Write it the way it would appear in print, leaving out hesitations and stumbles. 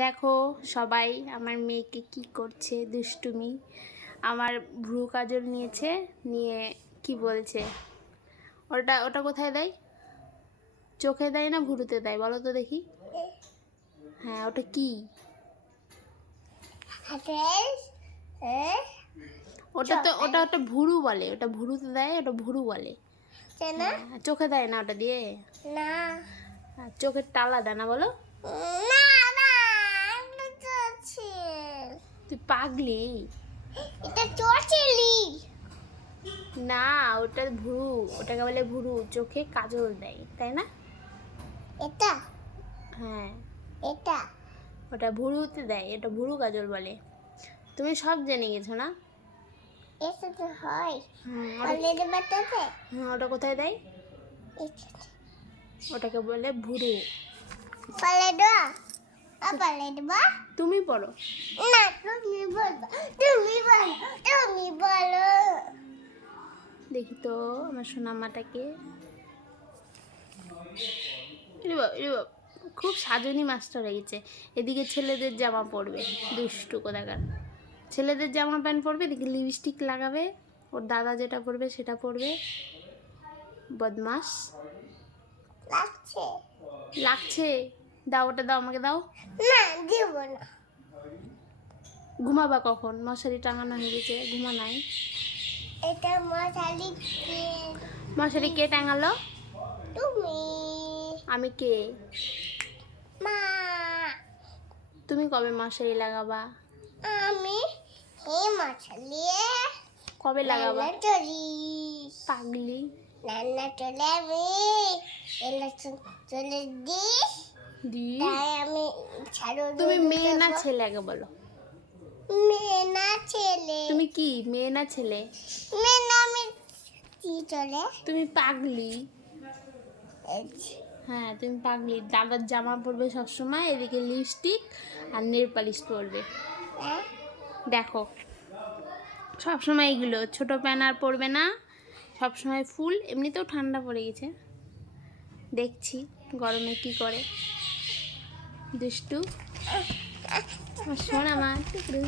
দেখো সবাই আমার মেয়েকে কি করছে দুষ্টুমি। আমার ভ্রু কাজল নিয়েছে, নিয়ে কি বলছে, ওটা ওটা কোথায় দেয়? চোখে দেয় না ভ্রুতে দেয় বলো তো দেখি? হ্যাঁ ওটা কি? ওটা ওটা ভুরু বলে, ওটা ভুরুতে দেয়, ওটা ভুরু বলে। হ্যাঁ, চোখে দেয় না ওটা দিয়ে না। চোখের টালা দেয় না বলো? তুই পাগলি? এটা চোচেলি না, ওটা ভুরু, ওটাকে বলে ভুরু। চোখে কাজল দেয় তাই না? এটা হ্যাঁ এটা ওটা ভুরুতে দেয়, এটা ভুরু কাজল বলে। তুমি সব জেনে গেছো না? এটা তো হয় ওটা অলরেডি বাতাতে। হ্যাঁ, ওটা কোথায় দেয়? ওটাকে বলে ভুরু। পালে দা পালে দেবা। তুমি পড়ো। না তুমি বলবা, তুমি বলো, তুমি বলো। দেখি তো আমার সোনামাটাকে। এরে বাবা, এরে বাবা, খুব সাজনি মাস্টার হয়েছে। এদিকে ছেলেদের জামা পরবে, দুষ্টু কোথাকার। ছেলেদের জামা প্যান্ট পরবে, এদিকে লিপস্টিক লাগাবে, ওর দাদা যেটা পরবে সেটা পরবে। বদমাস লাগছে লাগছে। দাও ওটা, দাও আমাকে দাও। না দিব না। ঘুমাবা কখন? মশারি টাঙানো হয়ে গেছে, ঘুমা নাই। এটা মশারি কে? মশারি কে টাঙালো? তুমি। আমি কে? মা। তুমি কবে মশারি লাগাবা? আমি এই মশারি কবে লাগাবা? চলি পাগলি। নানা চলে আমি এলা চলে দিস দি তাই আমি ছাড়ো। তুমি মেয়ে না ছেলে আগে বলো? মেয়ে না ছেলে। তুমি কি মেয়ে না ছেলে? মেয়ে না আমি কি চলে। তুমি পাগলি। হ্যাঁ তুমি পাগলি। দাদার জামা পরবে সবসময়, এদিকে লিপস্টিক আর নেল পালিশ করবে। দেখো সবসময় এগুলো, ছোট প্যান্ট আর পরবে না, সবসময় ফুল। এমনিতেও ঠান্ডা পড়ে গেছে, দেখছি গরমে কি করে দুষ্টু। শোন আমার টুকরু।